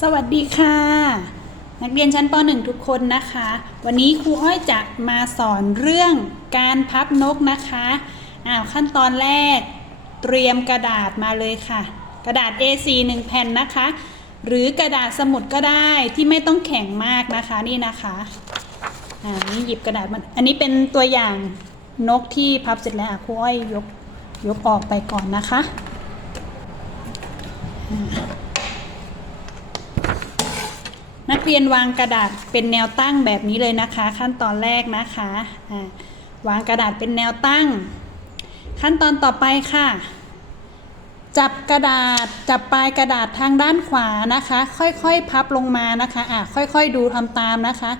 สวัสดีค่ะ นักเรียนชั้นป .1 ทุกคนนะคะ วันนี้ครูอ้อยจะมาสอนเรื่องการพับนกนะคะอ้าวขั้นตอนแรกเตรียมกระดาษมาเลยค่ะ กระดาษ A4 1 แผ่นนะคะ หรือกระดาษสมุดก็ได้ที่ไม่ต้องแข็งมากนะคะนี่นะคะอ่านี่หยิบกระดาษมันอันนี้เป็นตัวอย่างนกที่พับเสร็จแล้วครูอ้อยยกยกออกไปก่อนนะคะ นักเรียนวางกระดาษเป็นแนวตั้งแบบนี้เลยนะคะ ขั้นตอนแรกนะคะวางกระดาษเป็นแนวตั้ง ขั้นตอนต่อไปค่ะ จับกระดาษจับปลายกระดาษทางด้านขวานะคะ ค่อยๆ พับลงมานะคะอะค่อยๆดูทำตามนะคะ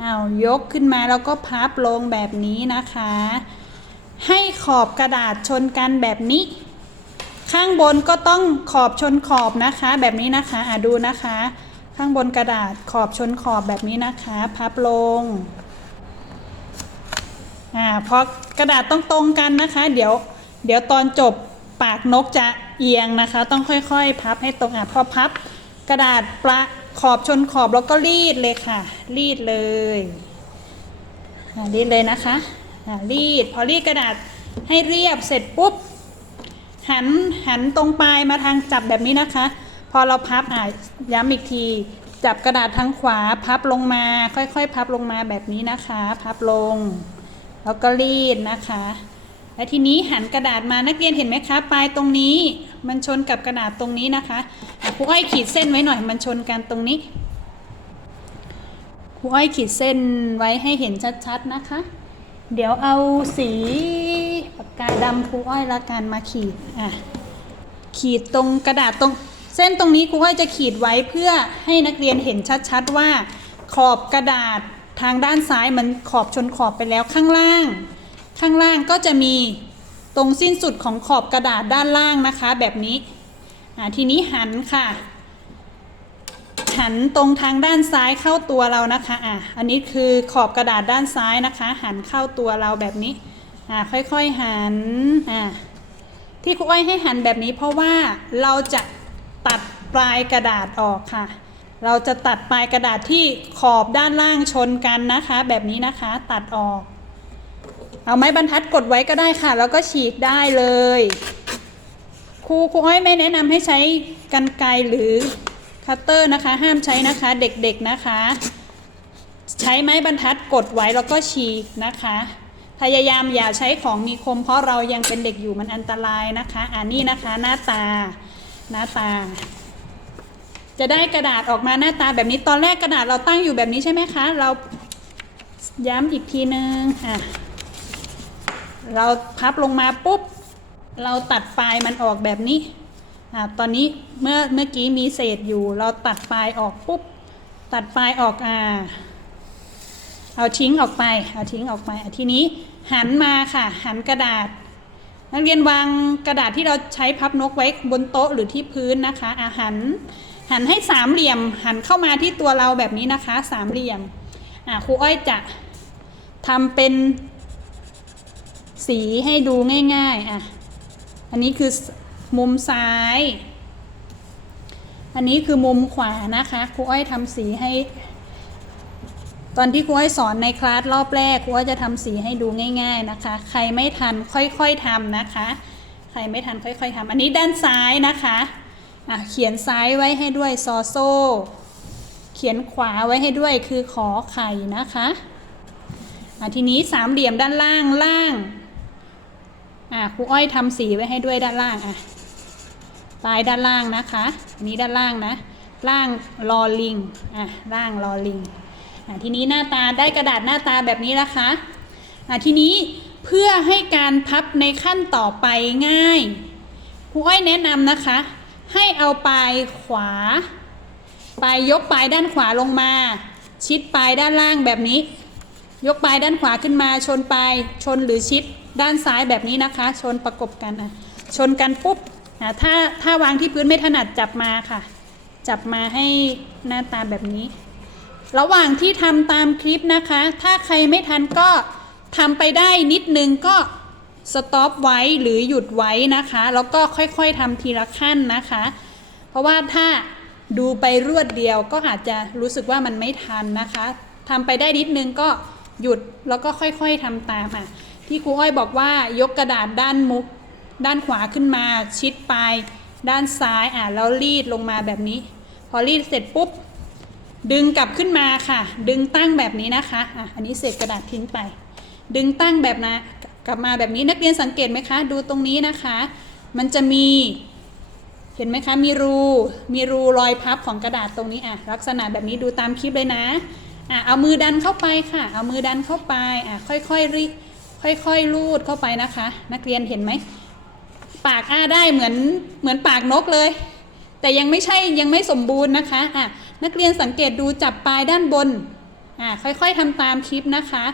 เอายกขึ้นมาแล้วก็พับลงแบบนี้นะคะ ให้ขอบกระดาษชนกันแบบนี้ ข้างบนก็ต้องขอบชนขอบนะคะ แบบนี้นะคะอะดูนะคะ ข้างบนกระดาษขอบชนขอบแบบนี้นะคะ พับลง อ่าพอกระดาษต้องตรงกันนะคะ เดี๋ยว เดี๋ยวตอนจบปากนกจะเอียงนะคะ ต้องค่อยๆ พับให้ตรงอะพอพับกระดาษประขอบชนขอบแล้วก็รีดเลยค่ะ รีดเลยอ่ารีดเลยนะคะอ่ารีดพอรีดกระดาษให้เรียบเสร็จปุ๊บหันหันตรงปลายมาทางจับแบบนี้นะคะ พอเราพับอะย้ำอีกที จับกระดาษทางขวาพับลงมา ค่อยๆ พับลงมาแบบนี้นะคะ พับลง แล้วก็รีดนะคะ และทีนี้หันกระดาษมานักเรียนเห็นไหมคะปลายตรงนี้ มันชนกับกระดาษตรงนี้นะคะอะครูอ้อยขีดเส้นไว้หน่อยมันชนกันตรงนี้ครูอ้อยขีดเส้นไว้ให้เห็นชัดๆนะคะ เดี๋ยวเอาสีปากกาดำครูอ้อยละกันมาขีดอะขีดตรงกระดาษตรง เส้นตรงนี้ครูอ้อยจะขีดไว้เพื่อให้นักเรียนเห็นชัดๆว่า ขอบกระดาษทางด้านซ้ายมันขอบชนขอบไปแล้วข้างล่าง ข้างล่างก็จะมีตรงสิ้นสุดของขอบกระดาษด้านล่างนะคะ แบบนี้อะทีนี้หันค่ะ หันตรงทางด้านซ้ายเข้าตัวเรานะคะอะอันนี้คือขอบกระดาษด้านซ้ายนะคะ หันเข้าตัวเราแบบนี้อะค่อยๆหันอะที่ครูอ้อยให้หันแบบนี้เพราะว่าเราจะ ตัดปลายกระดาษออกค่ะ เราจะตัดปลายกระดาษที่ขอบด้านล่างชนกันนะคะ แบบนี้นะคะตัดออก เอาไม้บรรทัดกดไว้ก็ได้ค่ะ แล้วก็ฉีกได้เลยครูครูอ้อยไม่แนะนำให้ใช้กันไกรหรือคัตเตอร์นะคะ ห้ามใช้นะคะเด็กๆนะคะ ใช้ไม้บรรทัดกดไว้แล้วก็ฉีกนะคะพยายามอย่าใช้ของมีคมเพราะเรายังเป็นเด็กอยู่มันอันตรายนะคะอันนี้นะคะหน้าตา หน้าตา จะได้กระดาษออกมาหน้าตาแบบนี้ตอนแรกกระดาษเราตั้งอยู่แบบนี้ใช่ไหมคะ เราย้ำอีกทีนึงอะเราพับลงมาปุ๊บ เราตัดปลายมันออกแบบนี้อ่าตอนนี้เมื่อเมื่อกี้มีเศษอยู่ เราตัดปลายออกปุ๊บ ตัดปลายออกอ่าเอาทิ้งออกไป เอาทิ้งออกไป ทีนี้หันมาค่ะ หันกระดาษ นักเรียนวางกระดาษที่เราใช้พับนกไว้บนโต๊ะหรือที่พื้นนะคะอาหันหันให้สามเหลี่ยม หันเข้ามาที่ตัวเราแบบนี้นะคะ สามเหลี่ยมครูอ้อยจะทำเป็นสีให้ดูง่ายๆอะอันนี้คือมุมซ้าย อันนี้คือมุมขวานะคะครูอ้อยทำสีให้ ตอนที่ครูอ้อยสอนในคลาสรอบแรกครูอ้อยจะทำสีให้ดูง่าย ๆนะคะ ใครไม่ทันค่อยๆทำนะคะ ใครไม่ทันค่อย ๆทำอันนี้ด้านซ้ายนะคะอะเขียนซ้ายไว้ให้ด้วยซอโซ่เขียนขวาไว้ให้ด้วยคือขอไข่นะคะอะทีนี้สามเหลี่ยมด้านล่างล่างอะครูอ้อยทำสีไว้ให้ด้วยด้านล่างอะปลายด้านล่างนะคะ อันนี้ด้านล่างนะ ล่างลอลิงอะล่างลอลิง ทีนี้หน้าตาได้กระดาษหน้าตาแบบนี้นะคะทีนี้เพื่อให้การพับในขั้นต่อไปง่ายครูอ้อยแนะนำนะคะ ให้เอาปลายขวาปลายยกปลายด้านขวาลงมา ชิดปลายด้านล่างแบบนี้ ยกปลายด้านขวาขึ้นมา ชนปลายชนหรือชิดด้านซ้ายแบบนี้นะคะ ชนประกบกันอะชนกันปุ๊บอะถ้าถ้าวางที่พื้นไม่ถนัดจับมาค่ะ จับมาให้หน้าตาแบบนี้ ระหว่างที่ทำตามคลิปนะคะ ถ้าใครไม่ทันก็ทำไปได้นิดนึงก็สต็อปไว้หรือหยุดไว้นะคะ แล้วก็ค่อยๆทำทีละขั้นนะคะ เพราะว่าถ้าดูไปรวดเดียวก็อาจจะรู้สึกว่ามันไม่ทันนะคะทำไปได้นิดนึงก็หยุดแล้วก็ค่อยๆทำตามอะ ที่ครูอ้อยบอกว่ายกกระดาษด้านมุก ด้านขวาขึ้นมาชิดปลายด้านซ้ายอะแล้วรีดลงมาแบบนี้ พอรีดเสร็จปุ๊บ ดึงกลับขึ้นมาค่ะ ดึงตั้งแบบนี้นะคะอะอันนี้เศษกระดาษทิ้งไป ดึงตั้งแบบนะกลับมาแบบนี้นักเรียนสังเกตไหมคะ ดูตรงนี้นะคะ มันจะมีเห็นไหมคะ มีรู มีรูรอยพับของกระดาษตรงนี้อะลักษณะแบบนี้ดูตามคลิปเลยนะอะเอามือดันเข้าไปค่ะ เอามือดันเข้าไปอะค่อยๆริค่อยๆลูดเข้าไปนะคะ นักเรียนเห็นไหมปากอ้าได้เหมือนเหมือนปากนกเลย แต่ยังไม่ใช่ยังไม่สมบูรณ์นะคะอะ นักเรียนสังเกตดูจับปลายด้านบนอะค่อยๆทำตามคลิปนะคะ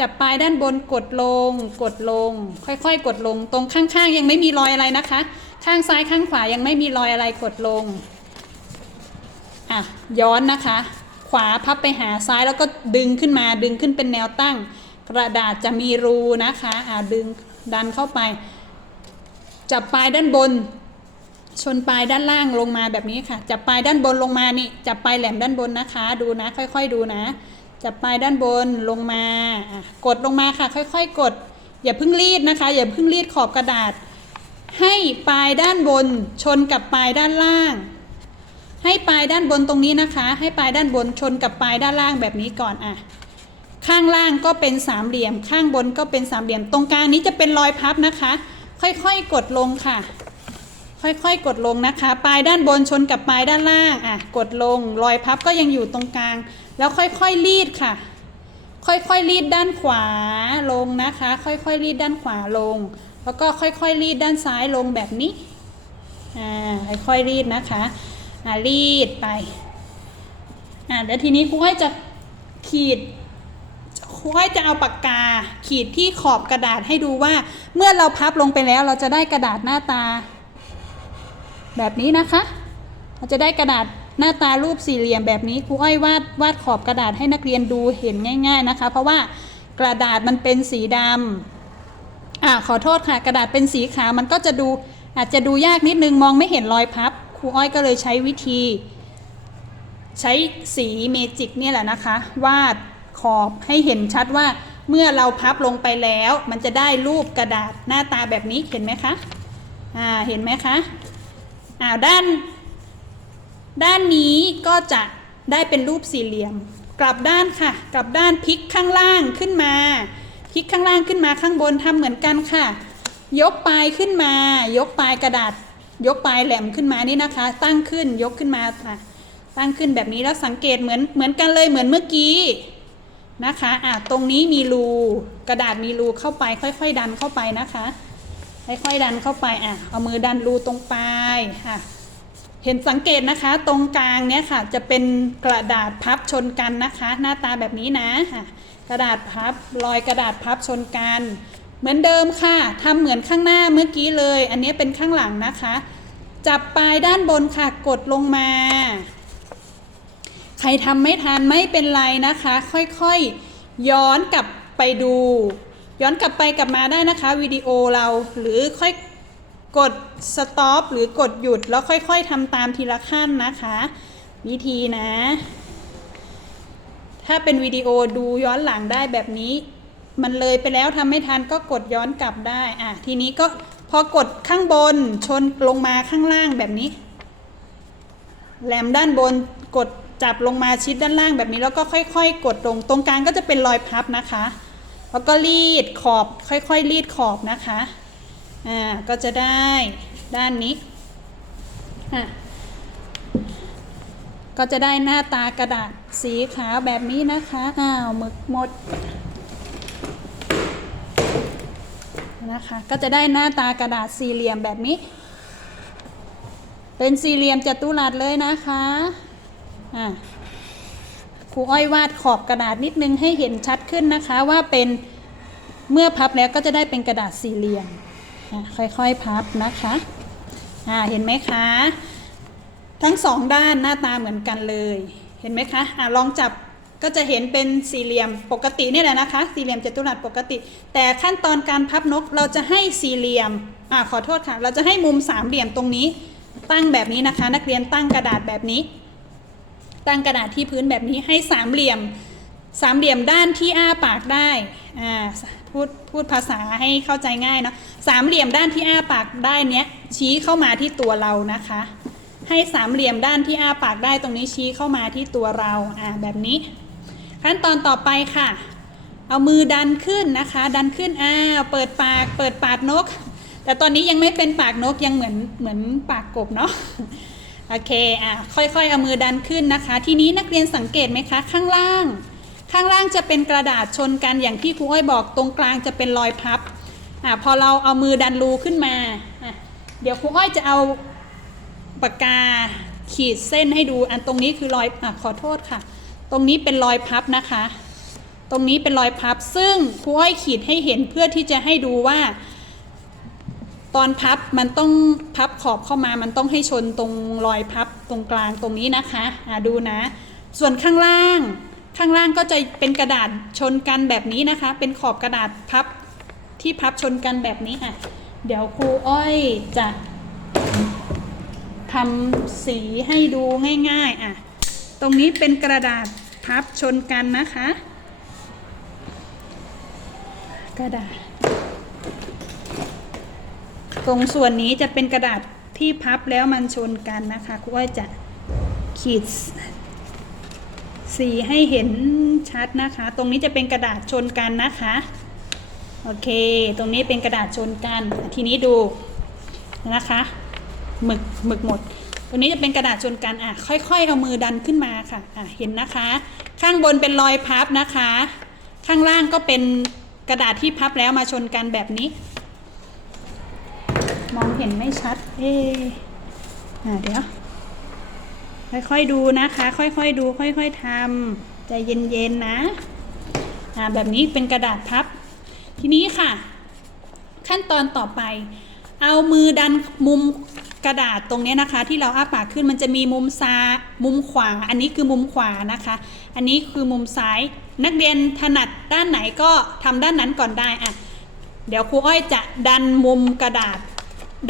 จับปลายด้านบนกดลง กดลง ค่อยๆ กดลง ตรงข้างๆ ยังไม่มีรอยอะไรนะคะ ข้างซ้ายข้างขวายังไม่มีรอยอะไรกดลงอะย้อนนะคะ ขวาพับไปหาซ้ายแล้วก็ดึงขึ้นมาดึงขึ้นเป็นแนวตั้ง กระดาษจะมีรูนะคะอะดึงดันเข้าไป จับปลายด้านบน ชนปลายด้านล่างลงมาแบบนี้ค่ะ จับปลายด้านบนลงมานี่จับปลายแหลมด้านบนนะคะ ดูนะ ค่อย ๆ ดูนะ จับปลายด้านบนลงมากดลงมาค่ะ ค่อย ๆ กด อย่าเพิ่งรีดนะคะ อย่าเพิ่งรีดขอบกระดาษ ให้ปลายด้านบนชนกับปลายด้านล่าง ให้ปลายด้านบนตรงนี้นะคะ ให้ปลายด้านบนชนกับปลายด้านล่างแบบนี้ก่อนอะข้างล่างก็เป็นสามเหลี่ยม ข้างบนก็เป็นสามเหลี่ยม ตรงกลางนี้จะเป็นรอยพับนะคะ ค่อยๆกดลงค่ะ ค่อยๆ กดลงนะคะ ปลายด้านบนชนกับปลายด้านล่างอะกดลงรอยพับก็ยังอยู่ตรงกลาง แล้วค่อยๆรีดค่ะ ค่อยๆรีดด้านขวาลงนะคะ ค่อยๆรีดด้านขวาลง แล้วก็ค่อยๆรีดด้านซ้ายลงแบบนี้อ่าค่อยๆรีดนะคะอ่ารีดไปอ่าแล้วทีนี้ครูอ้อยจะขีดครูอ้อยจะเอาปากกาขีดที่ขอบกระดาษให้ดูว่า เมื่อเราพับลงไปแล้วเราจะได้กระดาษหน้าตา แบบนี้นะคะเราจะได้กระดาษหน้าตารูปสี่เหลี่ยมแบบนี้ครูอ้อยวาดวาดขอบกระดาษให้นักเรียนดูเห็นง่าย ๆนะคะ เพราะว่ากระดาษมันเป็นสีดำอ่าขอโทษค่ะ กระดาษเป็นสีขาวมันก็จะดูอาจจะดูยากนิดนึงมองไม่เห็นรอยพับครูอ้อยก็เลยใช้วิธี ใช้สีเมจิกเนี่ยแหละนะคะ วาดขอบให้เห็นชัดว่าเมื่อเราพับลงไปแล้ว มันจะได้รูปกระดาษหน้าตาแบบนี้เห็นไหมคะอ่าเห็นไหมคะ อ่าด้าน ด้านนี้ก็จะได้เป็นรูปสี่เหลี่ยม กลับด้านค่ะ กลับด้านพลิกข้างล่างขึ้นมาพลิกข้างล่างขึ้นมาข้างบนทำเหมือนกันค่ะ ยกปลายขึ้นมา ยกปลายกระดาษ ยกปลายแหลมขึ้นมานี่นะคะ ตั้งขึ้นยกขึ้นมาค่ะ ตั้งขึ้นแบบนี้แล้วสังเกตเหมือนเหมือนกันเลยเหมือนเมื่อกี้นะคะอะตรงนี้มีรูกระดาษมีรูเข้าไปค่อย ๆ ดันเข้าไปนะคะ ค่อยๆดันเข้าไปอะเอามือดันรูตรงปลายค่ะเห็นสังเกตนะคะตรงกลางเนี่ยค่ะ จะเป็นกระดาษพับชนกันนะคะ หน้าตาแบบนี้นะค่ะ กระดาษพับรอยกระดาษพับชนกัน เหมือนเดิมค่ะทำเหมือนข้างหน้าเมื่อกี้เลย อันนี้เป็นข้างหลังนะคะ จับปลายด้านบนค่ะกดลงมา ใครทำไม่ทันไม่เป็นไรนะคะ ค่อยๆย้อนกลับไปดู ย้อนกลับไปกลับมาได้นะคะวิดีโอเราหรือค่อยกด stop หรือกดหยุดแล้วค่อย ๆทำตามทีละขั้นนะคะ วิธีนะ ถ้าเป็นวิดีโอดูย้อนหลังได้แบบนี้ มันเลยไปแล้วทำไม่ทันก็กดย้อนกลับได้อะทีนี้ก็พอกดข้างบนชนลงมาข้างล่างแบบนี้ แหลมด้านบนกดจับลงมาชิดด้านล่างแบบนี้แล้วก็ค่อย ๆ กดลงตรงกลางก็จะเป็นรอยพับนะคะ แล้วก็รีดขอบค่อยๆรีดขอบนะคะ อ่า ก็จะได้ด้านนี้ อะ ก็จะได้หน้าตากระดาษสีขาวแบบนี้นะคะ อ้าวหมึกหมด นะคะ ก็จะได้หน้าตากระดาษสี่เหลี่ยมแบบนี้ เป็นสี่เหลี่ยมจัตุรัสเลยนะคะ อะ รูอ้อยวาดขอบกระดาษนิดนึงให้เห็นชัดขึ้นนะคะว่าเป็นเมื่อพับแล้วก็จะได้เป็นกระดาษสี่เหลี่ยมค่อยๆพับนะคะเห็นไหมคะ ทั้งสองด้านหน้าตาเหมือนกันเลย เห็นไหมคะอะลองจับก็จะเห็นเป็นสี่เหลี่ยมปกตินี่แหละนะคะ สี่เหลี่ยมจัตุรัสปกติ แต่ขั้นตอนการพับนกเราจะให้สี่เหลี่ยมอขอโทษค่ะ เราจะให้มุมสามเหลี่ยมตรงนี้ ตั้งแบบนี้นะคะ นักเรียนตั้งกระดาษแบบนี้ ตั้งกระดาษที่พื้นแบบนี้ให้สามเหลี่ยมสามเหลี่ยมด้านที่อ้าปากได้อ่าพูดพูดภาษาให้เข้าใจง่ายเนาะสามเหลี่ยมด้านที่อ้าปากได้เนี้ยชี้เข้ามาที่ตัวเรานะคะ ให้สามเหลี่ยมด้านที่อ้าปากได้ตรงนี้ชี้เข้ามาที่ตัวเราอ่าแบบนี้ ขั้นตอนต่อไปค่ะ เอามือดันขึ้นนะคะ ดันขึ้นอ้าวเปิดปากเปิดปากนก แต่ตอนนี้ยังไม่เป็นปากนกยังเหมือนเหมือนปากกบเนาะ โอเคอะค่อยๆเอามือดันขึ้นนะคะ ทีนี้นักเรียนสังเกตไหมคะ ข้างล่าง ข้างล่างจะเป็นกระดาษชนกันอย่างที่ครูอ้อยบอกตรงกลางจะเป็นรอยพับอะพอเราเอามือดันรูขึ้นมาอะเดี๋ยวครูอ้อยจะเอาปากกาขีดเส้นให้ดูอันตรงนี้คือรอยอะขอโทษค่ะ ตรงนี้เป็นรอยพับนะคะ ตรงนี้เป็นรอยพับซึ่งครูอ้อยขีดให้เห็นเพื่อที่จะให้ดูว่า ตอนพับมันต้องพับ อบเข้ามามันต้องให้ชนตรงรอยพับตรงกลางตรงนี้นะคะอ่าดูนะ ส่วนข้างล่าง ข้างล่างก็จะเป็นกระดาษชนกันแบบนี้นะคะ เป็นขอบกระดาษพับที่พับชนกันแบบนี้อะเดี๋ยวครูอ้อยจะทำสีให้ดูง่ายๆอะตรงนี้เป็นกระดาษพับชนกันนะคะ กระดาษ ตรงส่วนนี้จะเป็นกระดาษ ที่พับแล้วมันชนกันนะคะครูอ้อยจะขีดสีให้เห็นชัดนะคะ ตรงนี้จะเป็นกระดาษชนกันนะคะ โอเค ตรงนี้เป็นกระดาษชนกัน ทีนี้ดูนะคะหมึกหมึกหมด ตรงนี้จะเป็นกระดาษชนกันอะค่อยๆเอามือดันขึ้นมาค่ะอะเห็นนะคะ ข้างบนเป็นรอยพับนะคะ ข้างล่างก็เป็นกระดาษที่พับแล้วมาชนกันแบบนี้ มองเห็นไม่ชัด เอ๊ะอ่าเดี๋ยว ค่อยๆดูนะคะ ค่อยๆดู ค่อยๆทำใจเย็นๆนะอ่าแบบนี้เป็นกระดาษพับ ทีนี้ค่ะ ขั้นตอนต่อไป เอามือดันมุมกระดาษตรงเนี้ยนะคะ ที่เราอ้าปากขึ้นมันจะมีมุมซ้ายมุมขวา อันนี้คือมุมขวานะคะ อันนี้คือมุมซ้าย นักเรียนถนัดด้านไหนก็ทำด้านนั้นก่อนได้อะเดี๋ยวครูอ้อยจะดันมุมกระดาษ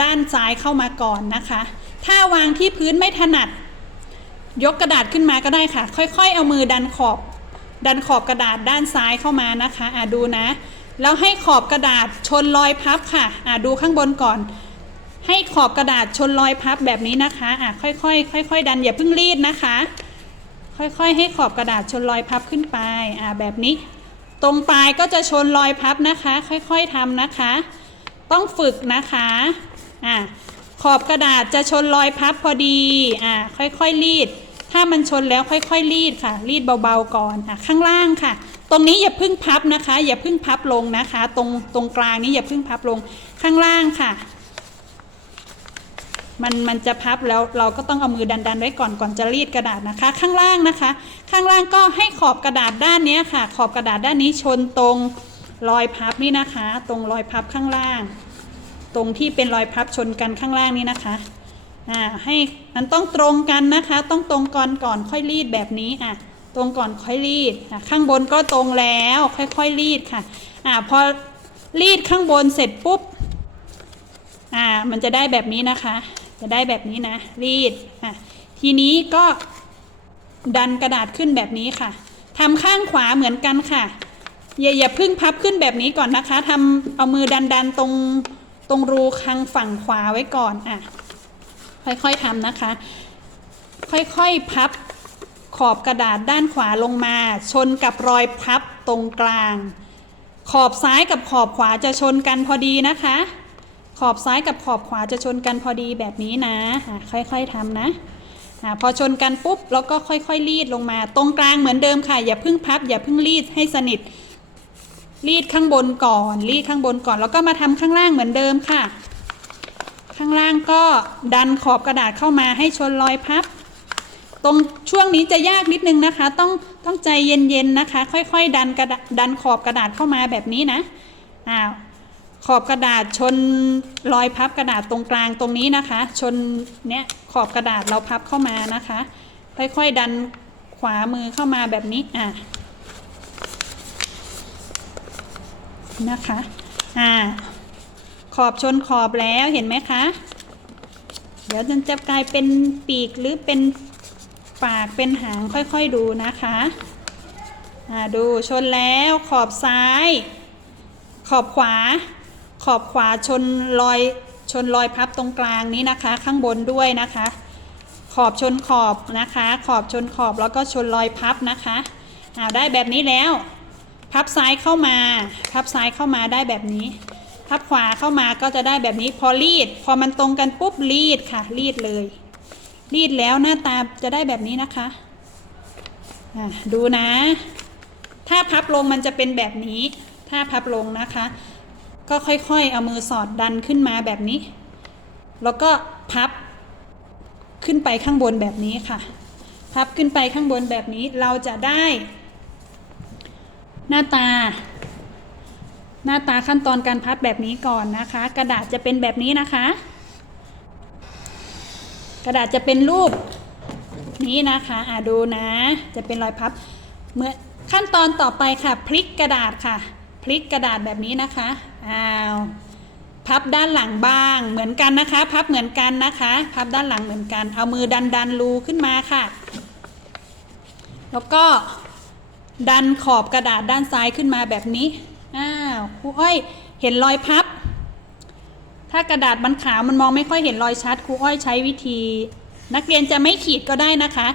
ด้านซ้ายเข้ามาก่อนนะคะ ถ้าวางที่พื้นไม่ถนัด ยกกระดาษขึ้นมาก็ได้ค่ะ ค่อยๆ เอามือดันขอบ ดันขอบกระดาษด้านซ้ายเข้ามานะคะอะดูนะ แล้วให้ขอบกระดาษชนรอยพับค่ะอะดูข้างบนก่อน ให้ขอบกระดาษชนรอยพับแบบนี้นะคะอะค่อยๆค่อยๆดันอย่าเพิ่งรีดนะคะ ค่อยๆ ให้ขอบกระดาษชนรอยพับขึ้นไปอะแบบนี้ ตรงปลายก็จะชนรอยพับนะคะ ค่อยๆทำนะคะ ต้องฝึกนะคะ อะขอบกระดาษจะชนรอยพับพอดีอะค่อยๆรีด ถ้ามันชนแล้วค่อยๆรีดค่ะ รีดเบาๆก่อนอะข้างล่างค่ะ ตรงนี้อย่าเพึ่งพับนะคะ อย่าเพึ่งพับลงนะคะ ตรงตรงกลางนี้อย่าเพึ่งพับลงข้างล่างค่ะมันมันจะพับแล้วเราก็ต้องเอามือดันๆไว้ก่อนก่อนจะรีดกระดาษนะคะ ข้างล่างนะคะ ข้างล่างก็ให้ขอบกระดาษด้านนี้ค่ะ ขอบกระดาษด้านนี้ชนตรงรอยพับนี่นะคะ ตรงรอยพับข้างล่าง ตรงที่เป็นรอยพับชนกันข้างล่างนี้นะคะอ่าให้มันต้องตรงกันนะคะ ต้องตรงก่อนก่อนค่อยรีดแบบนี้อะตรงก่อนค่อยรีดอะข้างบนก็ตรงแล้วค่อยๆรีดค่ะอ่าพอรีดข้างบนเสร็จปุ๊บอ่ามันจะได้แบบนี้นะคะ จะได้แบบนี้นะรีดอะทีนี้ก็ดันกระดาษขึ้นแบบนี้ค่ะทำข้างขวาเหมือนกันค่ะอย่าอย่าเพึ่งพับขึ้นแบบนี้ก่อนนะคะทำเอามือดันดันตรง ตรงรูข้างฝั่งขวาไว้ก่อนอะค่อยๆทำนะคะ ค่อยๆพับขอบกระดาษด้านขวาลงมา ชนกับรอยพับตรงกลาง ขอบซ้ายกับขอบขวาจะชนกันพอดีนะคะ ขอบซ้ายกับขอบขวาจะชนกันพอดีแบบนี้นะอะค่อยๆทำนะอะพอชนกันปุ๊บแล้วก็ค่อยๆรีดลงมา ตรงกลางเหมือนเดิมค่ะ อย่าเพิ่งพับ อย่าเพิ่งรีดให้สนิท รีดข้างบนก่อน รีดข้างบนก่อน แล้วก็มาทำข้างล่างเหมือนเดิมค่ะ ข้างล่างก็ดันขอบกระดาษเข้ามาให้ชนรอยพับ ตรงช่วงนี้จะยากนิดนึงนะคะ ต้องต้องใจเย็นๆนะคะ ค่อยๆ ดันกระดาดันขอบกระดาษเข้ามาแบบนี้นะอ้าวขอบกระดาษชนรอยพับกระดาษตรงกลางตรงนี้นะคะ ชนเนี้ยขอบกระดาษเราพับเข้ามานะคะ ค่อยๆ ดันขวามือเข้ามาแบบนี้อะ นะคะ อ่า ขอบชนขอบแล้วเห็นไหมคะ เดี๋ยวมันจะกลายเป็นปีกหรือเป็นปากเป็นหางค่อยๆดูนะคะ อ่า ดูชนแล้วขอบซ้าย ขอบขวา ขอบขวาชนรอยชนรอยพับตรงกลางนี้นะคะ ข้างบนด้วยนะคะ ขอบชนขอบนะคะ ขอบชนขอบแล้วก็ชนรอยพับนะคะอ้าได้แบบนี้แล้ว พับซ้ายเข้ามา พับซ้ายเข้ามาได้แบบนี้ พับขวาเข้ามาก็จะได้แบบนี้พอรีด พอมันตรงกันปุ๊บรีดค่ะ รีดเลย รีดแล้วหน้าตาจะได้แบบนี้นะคะะดูนะ ถ้าพับลงมันจะเป็นแบบนี้ ถ้าพับลงนะคะ ก็ค่อยๆ เอามือสอดดันขึ้นมาแบบนี้ แล้วก็พับขึ้นไปข้างบนแบบนี้ค่ะ พับขึ้นไปข้างบนแบบนี้เราจะได้ หน้าตา หน้าตาขั้นตอนการพับแบบนี้ก่อนนะคะ กระดาษจะเป็นแบบนี้นะคะ กระดาษจะเป็นรูปนี้นะคะอะดูนะ จะเป็นรอยพับเมื่อขั้นตอนต่อไปค่ะ พลิกกระดาษค่ะพลิกกระดาษแบบนี้นะคะอ้าวพับด้านหลังบ้างเหมือนกันนะคะ พับเหมือนกันนะคะ พับด้านหลังเหมือนกัน เอามือดันดันรูขึ้นมาค่ะ แล้วก็ ดันขอบกระดาษด้านซ้ายขึ้นมาแบบนี้ อ้าวครูอ้อย เห็นรอยพับ ถ้ากระดาษมันขาวมันมองไม่ค่อยเห็นรอยชัดครูอ้อยใช้วิธี นักเรียนจะไม่ขีดก็ได้นะคะ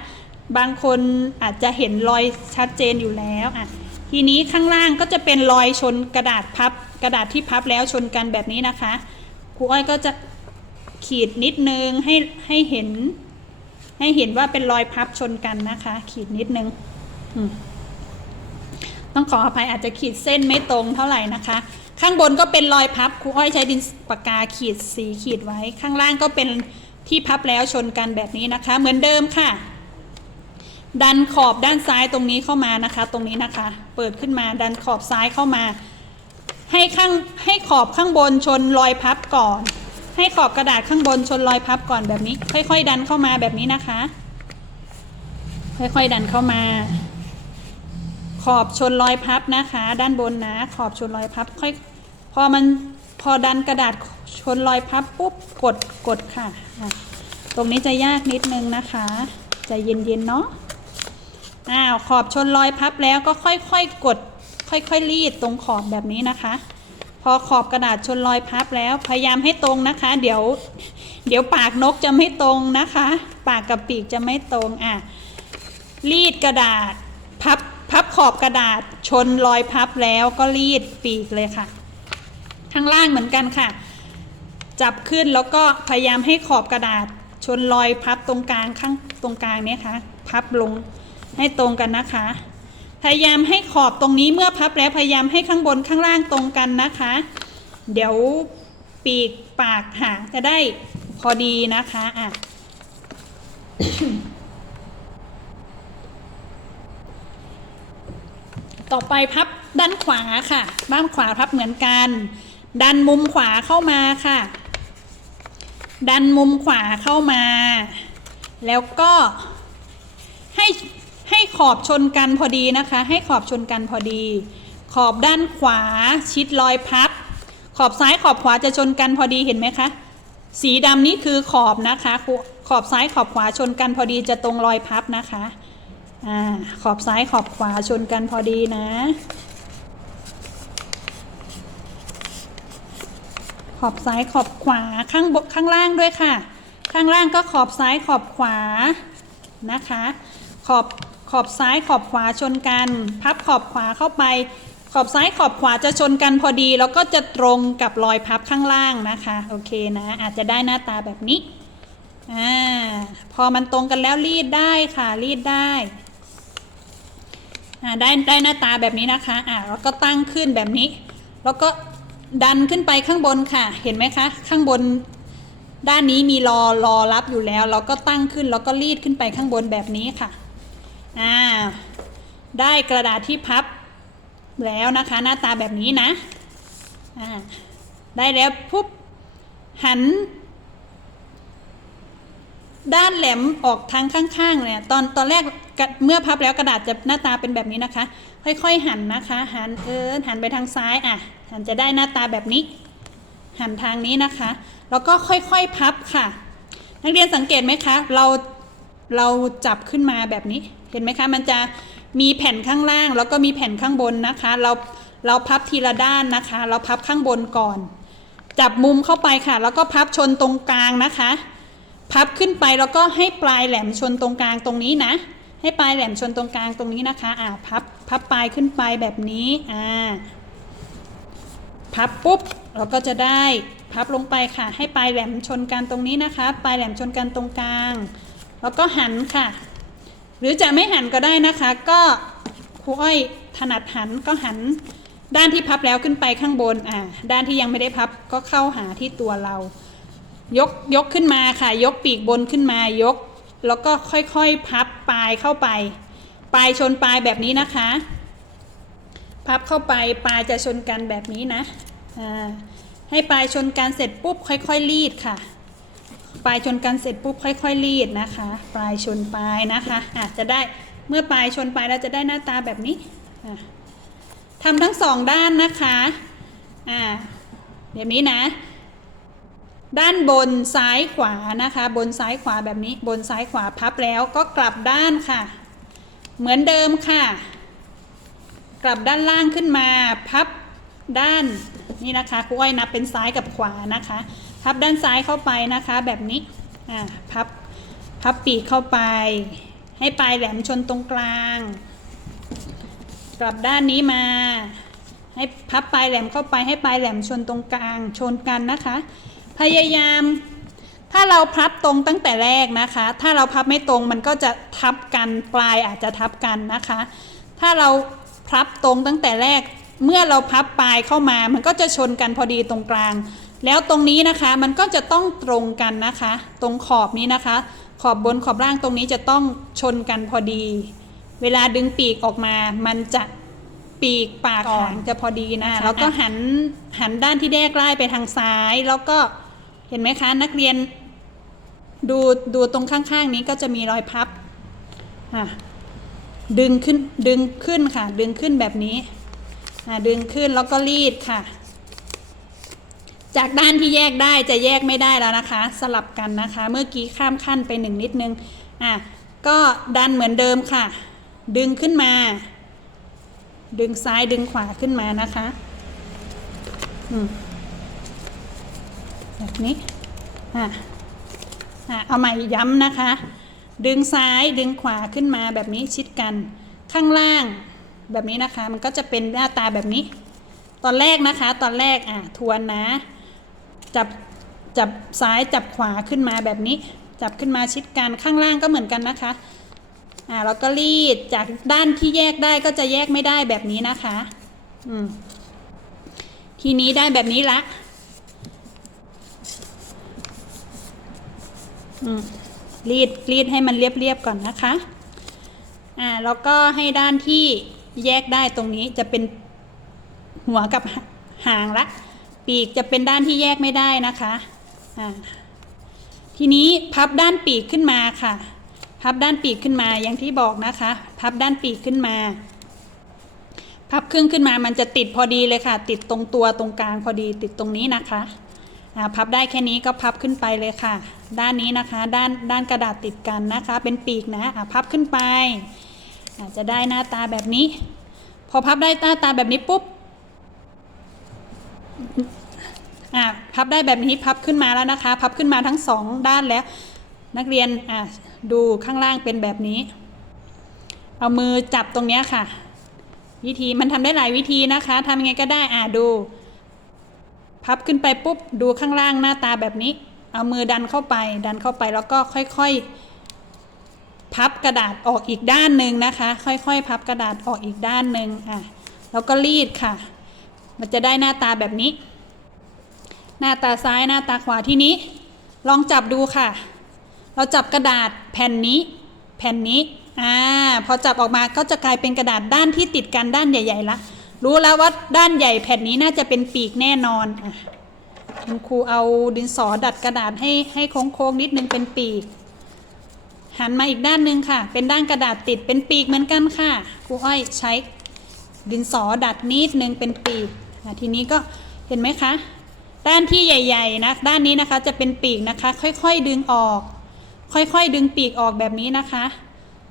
บางคนอาจจะเห็นรอยชัดเจนอยู่แล้วอะทีนี้ข้างล่างก็จะเป็นรอยชนกระดาษพับ กระดาษที่พับแล้วชนกันแบบนี้นะคะครูอ้อยก็จะขีดนิดนึงให้ให้เห็น ให้เห็นว่าเป็นรอยพับชนกันนะคะ ขีดนิดนึงอืม ต้องขออภัยอาจจะขีดเส้นไม่ตรงเท่าไหร่นะคะ ข้างบนก็เป็นรอยพับครูอ้อยใช้ดินปากกาขีดสีขีดไว้ ข้างล่างก็เป็นที่พับแล้วชนกันแบบนี้นะคะ เหมือนเดิมค่ะ ดันขอบด้านซ้ายตรงนี้เข้ามานะคะ ตรงนี้นะคะ เปิดขึ้นมาดันขอบซ้ายเข้ามา ให้ข้างให้ขอบข้างบนชนรอยพับก่อน ให้ขอบกระดาษข้างบนชนรอยพับก่อนแบบนี้ ค่อย ๆ ดันเข้ามาแบบนี้นะคะ ค่อย ๆ ดันเข้ามา ขอบชนรอยพับนะคะ ด้านบนนะ ขอบชนรอยพับค่อยพอมันพอดันกระดาษชนรอยพับปุ๊บกดกดค่ะ ตรงนี้จะยากนิดนึงนะคะใจเย็นๆเนาะอ้าวขอบชนรอยพับแล้วก็ค่อยๆกด ค่อยๆรีดตรงขอบแบบนี้นะคะ พอขอบกระดาษชนรอยพับแล้วพยายามให้ตรงนะคะ เดี๋ยว เดี๋ยวปากนกจะไม่ตรงนะคะ ปากกับปีกจะไม่ตรงอะรีดกระดาษพับ พับขอบกระดาษชนรอยพับแล้วก็รีดปีกเลยค่ะ ข้างล่างเหมือนกันค่ะ จับขึ้นแล้วก็พยายามให้ขอบกระดาษชนรอยพับตรงกลางข้างตรงกลางเนี่ยค่ะ พับลงให้ตรงกันนะคะ พยายามให้ขอบตรงนี้เมื่อพับแล้วพยายามให้ข้างบนข้างล่างตรงกันนะคะ เดี๋ยวปีกปากหางจะได้พอดีนะคะอะ ต่อไปพับด้านขวาค่ะ ด้านขวาพับเหมือนกัน ดันมุมขวาเข้ามาค่ะ ดันมุมขวาเข้ามา แล้วก็ให้ให้ขอบชนกันพอดีนะคะ ให้ขอบชนกันพอดี ขอบด้านขวาชิดรอยพับ ขอบซ้ายขอบขวาจะชนกันพอดีเห็นไหมคะสีดำนี่คือขอบนะคะขขอบซ้ายขอบขวาชนกันพอดีจะตรงรอยพับนะคะ อ่าขอบซ้ายขอบขวาชนกันพอดีนะ ขอบซ้ายขอบขวาข้างบข้างล่างด้วยค่ะ ข้างล่างก็ขอบซ้ายขอบขวานะคะ ขอบขอบซ้ายขอบขวาชนกัน พับขอบขวาเข้าไป ขอบซ้ายขอบขวาจะชนกันพอดี แล้วก็จะตรงกับรอยพับข้างล่างนะคะ โอเคนะ อาจจะได้หน้าตาแบบนี้อ่าพอมันตรงกันแล้วรีดได้ค่ะรีดได้ ได้ได้หน้าตาแบบนี้นะคะอ่าแล้วก็ตั้งขึ้นแบบนี้ แล้วก็ดันขึ้นไปข้างบนค่ะ เห็นไหมคะ ข้างบนด้านนี้มีรอรอรับอยู่แล้ว เราก็ตั้งขึ้นแล้วก็รีดขึ้นไปข้างบนแบบนี้ค่ะอ่าได้กระดาษที่พับแล้วนะคะหน้าตาแบบนี้นะอ่าได้แล้วปุ๊บหัน ด้านแหลมออกทางข้างๆเนี่ยตอนตอนแรกเมื่อพับแล้วกระดาษจะหน้าตาเป็นแบบนี้นะคะ ค่อยๆหันนะคะ หันเออหันไปทางซ้ายอะหันจะได้หน้าตาแบบนี้ หันทางนี้นะคะ แล้วก็ค่อยๆพับค่ะ นักเรียนสังเกตไหมคะ เราเราจับขึ้นมาแบบนี้ เห็นไหมคะ มันจะมีแผ่นข้างล่าง แล้วก็มีแผ่นข้างบนนะคะ เราเราพับทีละด้านนะคะ เราพับข้างบนก่อน จับมุมเข้าไปค่ะ แล้วก็พับชนตรงกลางนะคะ พับขึ้นไปแล้วก็ให้ปลายแหลมชนตรงกลางตรงนี้นะ ให้ปลายแหลมชนตรงกลางตรงนี้นะคะอ่าพับพับปลายขึ้นไปแบบนี้อ่าพับปุ๊บเราก็จะได้พับลงไปค่ะ ให้ปลายแหลมชนกันตรงนี้นะคะ ปลายแหลมชนกันตรงกลาง แล้วก็หันค่ะ หรือจะไม่หันก็ได้นะคะ ก็ครูอ้อยถนัดหันก็หันด้านที่พับแล้วขึ้นไปข้างบนอ่าด้านที่ยังไม่ได้พับก็เข้าหาที่ตัวเรา ยกยกขึ้นมาค่ะ ยกปีกบนขึ้นมายก แล้วก็ค่อยๆพับปลายเข้าไป ปลายชนปลายแบบนี้นะคะ พับเข้าไปปลายจะชนกันแบบนี้นะให้ปลายชนกันเสร็จปุ๊บค่อยๆรีดค่ะ ปลายชนกันเสร็จปุ๊บค่อย ๆ รีดนะคะ ปลายชนปลายนะคะอาจจะได้เมื่อปลายชนปลายเราจะได้หน้าตาแบบนี้ทำทั้งสองด้านนะคะอ่าแบบนี้นะ ด้านบนซ้ายขวานะคะ บนซ้ายขวาแบบนี้บนซ้ายขวาพับแล้วก็กลับด้านค่ะ เหมือนเดิมค่ะ กลับด้านล่างขึ้นมา พับด้านนี่นะคะครูอ้อยนับเป็นซ้ายกับขวานะคะ พับด้านซ้ายเข้าไปนะคะแบบนี้อ่าพับพับปีกเข้าไป ให้ปลายแหลมชนตรงกลาง กลับด้านนี้มา ให้พับปลายแหลมเข้าไปให้ปลายแหลมชนตรงกลางชนกันนะคะ พยายาม ถ้าเราพับตรงตั้งแต่แรกนะคะ ถ้าเราพับไม่ตรงมันก็จะทับกันปลายอาจจะทับกันนะคะ ถ้าเราพับตรงตั้งแต่แรก เมื่อเราพับปลายเข้ามา มันก็จะชนกันพอดีตรงกลาง แล้วตรงนี้นะคะมันก็จะต้องตรงกันนะคะ ตรงขอบนี้นะคะ ขอบบนขอบล่างตรงนี้จะต้องชนกันพอดี เวลาดึงปีกออกมา มันจะปีกปากหางจะพอดีนะ แล้วก็หันหันด้านที่แยกไล่ไปทางซ้ายแล้วก็ เห็นไหมคะ นักเรียนดูดูตรงข้างๆนี้ก็จะมีรอยพับอะดึงขึ้นดึงขึ้นค่ะ ดึงขึ้นแบบนี้อะดึงขึ้นแล้วก็รีดค่ะ จากด้านที่แยกได้จะแยกไม่ได้แล้วนะคะ สลับกันนะคะ เมื่อกี้ข้ามขั้นไปหนึ่งนิดนึงอะก็ดันเหมือนเดิมค่ะ ดึงขึ้นมา ดึงซ้ายดึงขวาขึ้นมานะคะ อืม แบบนี้อะอะเอาใหม่ย้ำนะคะ ดึงซ้ายดึงขวาขึ้นมาแบบนี้ชิดกันข้างล่างแบบนี้นะคะ มันก็จะเป็นหน้าตาแบบนี้ ตอนแรกนะคะ ตอนแรกอะทวนนะ จับจับซ้ายจับขวาขึ้นมาแบบนี้ จับขึ้นมาชิดกันข้างล่างก็เหมือนกันนะคะอ่าแล้วก็รีดจากด้านที่แยกได้ก็จะแยกไม่ได้แบบนี้นะคะ อืมทีนี้ได้แบบนี้ละ อืม รีดรีดให้มันเรียบๆก่อนนะคะ อ่าแล้วก็ให้ด้านที่แยกได้ตรงนี้จะเป็นหัวกับหางละ ปีกจะเป็นด้านที่แยกไม่ได้นะคะอ่าทีนี้พับด้านปีกขึ้นมาค่ะ พับด้านปีกขึ้นมาอย่างที่บอกนะคะ พับด้านปีกขึ้นมา พับครึ่งขึ้นมามันจะติดพอดีเลยค่ะ ติดตรงตัวตรงกลางพอดีติดตรงนี้นะคะอ่าพับได้แค่นี้ก็พับขึ้นไปเลยค่ะ ด้านนี้นะคะ ด้านด้านกระดาษติดกันนะคะ เป็นปีกนะอ่าพับขึ้นไปอาจจะได้หน้าตาแบบนี้ พอพับได้หน้าตาแบบนี้ปุ๊บอ่าพับได้แบบนี้พับขึ้นมาแล้วนะคะ พับขึ้นมาทั้งสองด้านแล้ว นักเรียนอ่าดูข้างล่างเป็นแบบนี้ เอามือจับตรงนี้ค่ะ วิธีมันทำได้หลายวิธีนะคะทำยังไงก็ได้อ่าดู พับขึ้นไปปุ๊บดูข้างล่างหน้าตาแบบนี้ เอามือดันเข้าไปดันเข้าไปแล้วก็ค่อยๆ พับกระดาษออกอีกด้านหนึ่งนะคะ ค่อยๆ พับกระดาษออกอีกด้านหนึ่งอะแล้วก็รีดค่ะ มันจะได้หน้าตาแบบนี้ หน้าตาซ้ายหน้าตาขวาที่นี้ ลองจับดูค่ะ เราจับกระดาษแผ่นนี้ แผ่นนี้อ่าพอจับออกมาก็จะกลายเป็นกระดาษด้านที่ติดกันด้านใหญ่ๆละรู้แล้วว่าด้านใหญ่แผ่นนี้น่าจะเป็นปีกแน่นอนอะ คุณครูเอาดินสอดัดกระดาษให้ให้โค้งๆนิดนึงเป็นปีก หันมาอีกด้านหนึ่งค่ะ เป็นด้านกระดาษติดเป็นปีกเหมือนกันค่ะครูอ้อยใช้ดินสอดัดนิดนึงเป็นปีกอะทีนี้ก็เห็นไหมคะ ด้านที่ใหญ่ๆนะด้านนี้นะคะจะเป็นปีกนะคะ ค่อยๆดึงออก ค่อยๆดึงปีกออกแบบนี้นะคะ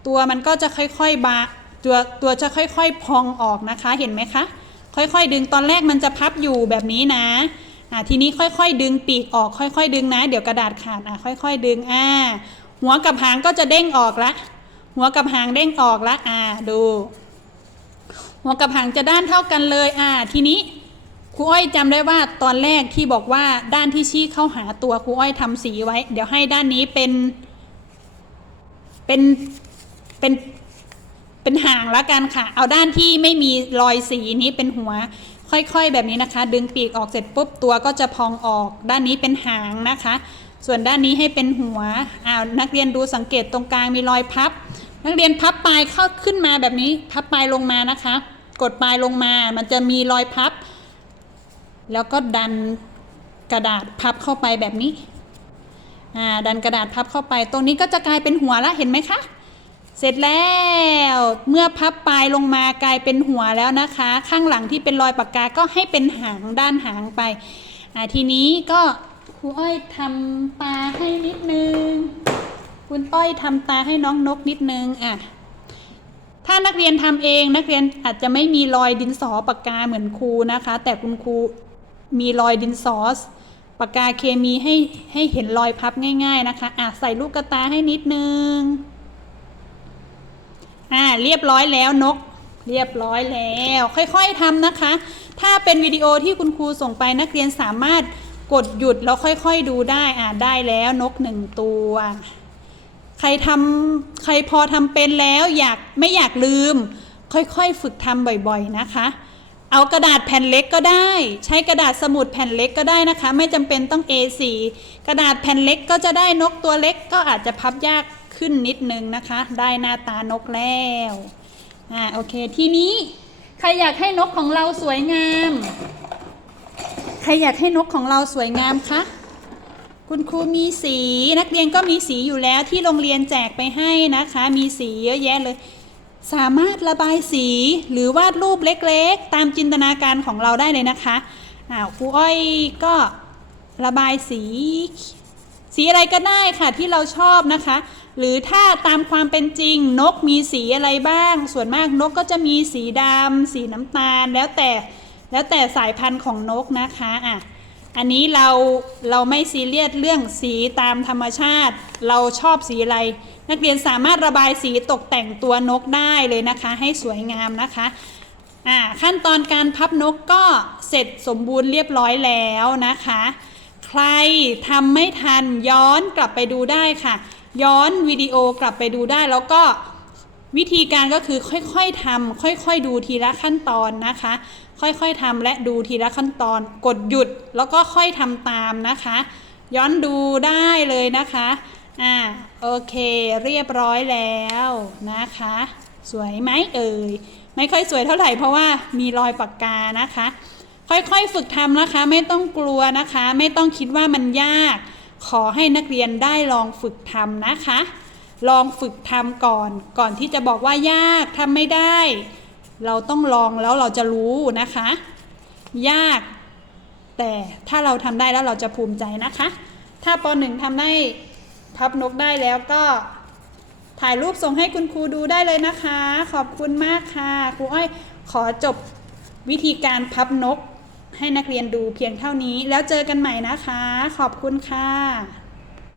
ตัวมันก็จะค่อยๆบาตัวตัวจะค่อยๆพองออกนะคะเห็นไหมคะ ค่อยๆดึงตอนแรกมันจะพับอยู่แบบนี้นะ อ่าทีนี้ค่อยๆ ดึงปีกออกค่อยๆ ดึงนะ เดี๋ยวกระดาษขาดอะค่อย ๆ ดึงอ่าหัวกับหางก็จะเด้งออกละหัวกับหางเด้งออกละอ่าดู หัวกับหางจะด้านเท่ากันเลยอ่าทีนี้ครูอ้อยจำได้ว่าตอนแรกที่บอกว่าด้านที่ชี้เข้าหาตัวครูอ้อยทำสีไว้ เดี๋ยวให้ด้านนี้เป็น เป็นเป็นเป็นหางละกันค่ะ เอาด้านที่ไม่มีรอยสีนี้เป็นหัว ค่อยๆแบบนี้นะคะ ดึงปีกออกเสร็จปุ๊บตัวก็จะพองออก ด้านนี้เป็นหางนะคะ ส่วนด้านนี้ให้เป็นหัวอ้าวนักเรียนดูสังเกตตรงกลางมีรอยพับ นักเรียนพับปลายเข้าขึ้นมาแบบนี้ พับปลายลงมานะคะ กดปลายลงมา มันจะมีรอยพับ แล้วก็ดันกระดาษพับเข้าไปแบบนี้อ่าดันกระดาษพับเข้าไป ตรงนี้ก็จะกลายเป็นหัวแล้วเห็นไหมคะ เสร็จแล้วเมื่อพับปลายลงมากลายเป็นหัวแล้วนะคะ ข้างหลังที่เป็นรอยปากกาก็ให้เป็นหางด้านหางไปทีนี้ก็ครูอ้อยทำตาให้นิดนึงคุณอ้อยทำตาให้น้องนกนิดนึงอะถ้านักเรียนทำเองนักเรียนอาจจะไม่มีรอยดินสอปากกาเหมือนครูนะคะ แต่คุณครูมีรอยดินสอปากกาเคมีให้ให้เห็นรอยพับง่าย ๆนะคะอะใส่ลูกกระตาให้นิดนึง อ่าเรียบร้อยแล้วนก เรียบร้อยแล้ว ค่อยๆทำนะคะ ถ้าเป็นวิดีโอที่คุณครูส่งไปนักเรียนสามารถกดหยุดแล้วค่อยๆดูได้อ่าได้แล้วนกหนึ่งตัว ใครทำใครพอทำเป็นแล้วอยากไม่อยากลืม ค่อยๆ ฝึกทำบ่อยๆนะคะ เอากระดาษแผ่นเล็กก็ได้ ใช้กระดาษสมุดแผ่นเล็กก็ได้นะคะ ไม่จำเป็นต้อง A4 กระดาษแผ่นเล็กก็จะได้นกตัวเล็กก็อาจจะพับยาก ขึ้นนิดนึงนะคะ ได้หน้าตานกแล้วอ่าโอเค ทีนี้ใครอยากให้นกของเราสวยงาม ใครอยากให้นกของเราสวยงามคะคุณครูมีสีนักเรียนก็มีสีอยู่แล้วที่โรงเรียนแจกไปให้นะคะ มีสีเยอะแยะเลย สามารถระบายสีหรือวาดรูปเล็กๆ ตามจินตนาการของเราได้เลยนะคะอ้าวครูอ้อยก็ระบายสี สีอะไรก็ได้ค่ะที่เราชอบนะคะ หรือถ้าตามความเป็นจริงนกมีสีอะไรบ้าง ส่วนมากนกก็จะมีสีดำสีน้ำตาล แล้วแต่แล้วแต่สายพันธุ์ของนกนะคะอะอันนี้เราเราไม่ซีเรียสเรื่องสีตามธรรมชาติ เราชอบสีอะไร นักเรียนสามารถระบายสีตกแต่งตัวนกได้เลยนะคะ ให้สวยงามนะคะอ่าขั้นตอนการพับนกก็เสร็จสมบูรณ์เรียบร้อยแล้วนะคะ ใครทำไม่ทันย้อนกลับไปดูได้ค่ะ ย้อนวิดีโอกลับไปดูได้แล้วก็วิธีการก็คือค่อยๆทำค่อยๆ ดูทีละขั้นตอนนะคะ ค่อยๆทำและดูทีละขั้นตอน กดหยุดแล้วก็ค่อยทำตามนะคะ ย้อนดูได้เลยนะคะอ่าโอเคเรียบร้อยแล้วนะคะ สวยไหมเอ่ยไม่ค่อยสวยเท่าไหร่เพราะว่ามีรอยปากกานะคะ ค่อยๆฝึกทำนะคะ ไม่ต้องกลัวนะคะ ไม่ต้องคิดว่ามันยาก ขอให้นักเรียนได้ลองฝึกทำนะคะ ลองฝึกทำก่อน ก่อนที่จะบอกว่ายากทำไม่ได้ เราต้องลองแล้วเราจะรู้นะคะ ยาก แต่ถ้าเราทำได้แล้วเราจะภูมิใจนะคะ ถ้าปหนึ่งทำได้พับนกได้แล้วก็ถ่ายรูปส่งให้คุณครูดูได้เลยนะคะ ขอบคุณมากค่ะ ครูอ้อยขอจบวิธีการพับนก ให้นักเรียนดูเพียงเท่านี้ แล้วเจอกันใหม่นะคะ ขอบคุณค่ะ